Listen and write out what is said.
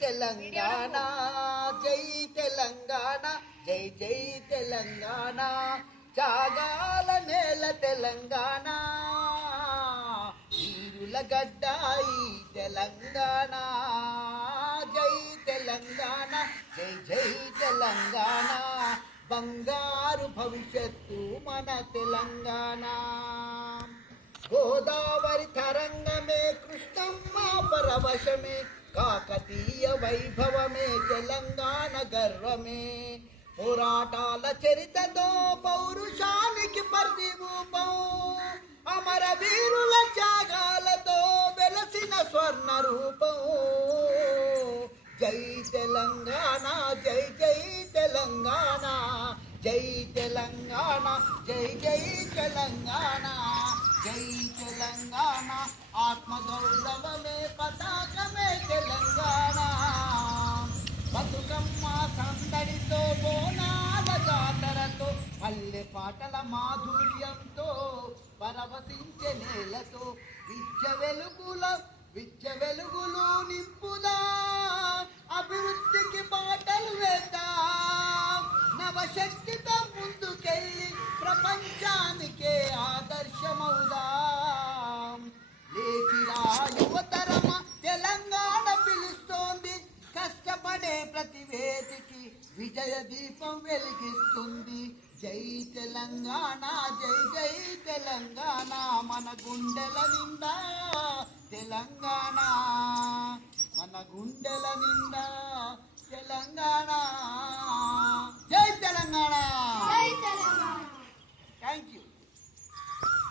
తెలంగాణ జై తెలంగాణ జై జై తెలంగాణ త్యాగాల నేల తెలంగాణ వీరుల గడ్డాయి తెలంగాణ జై తెలంగాణ జై జై తెలంగాణ బంగారు భవిష్యత్తు మన తెలంగాణ గోదావరి తరంగమే కృష్ణమ్మ పరవశమే కాకతీయ వైభవమే తెలంగాణ గర్వమే పోరాటాల చరితతో పౌరుషానికి ప్రతిరూపం అమర వీరుల త్యాగాలతో వెలసిన స్వర్ణ రూపం జై తెలంగాణ జై జై తెలంగాణ జై తెలంగాణ జై జై తెలంగాణ జై తెలంగాణ ఆత్మగౌరవమే పతాకమే తెలంగాణ బతుకమ్మ సందడితో బోనాల జాతరతో పల్లె పాటల మాధుర్యంతో పరవశించే నేలతో విద్య వెలుగులు నింపుదా అభివృద్ధికి బాటలు వేద్దాం నవశక్తితో ముందుకెళ్ళి ప్రపంచానికే ఆదర్శమవుదాం లేచిరా యువతరమ తెలంగాణ పిలుస్తోంది కష్టపడే ప్రతి వేదికి విజయ దీపం వెలిగిస్తుంది జై తెలంగాణ జై జై తెలంగాణ మన గుండెల నిండా తెలంగాణ మన గుండెల నిండా తెలంగాణ జై తెలంగాణ థ్యాంక్ యూ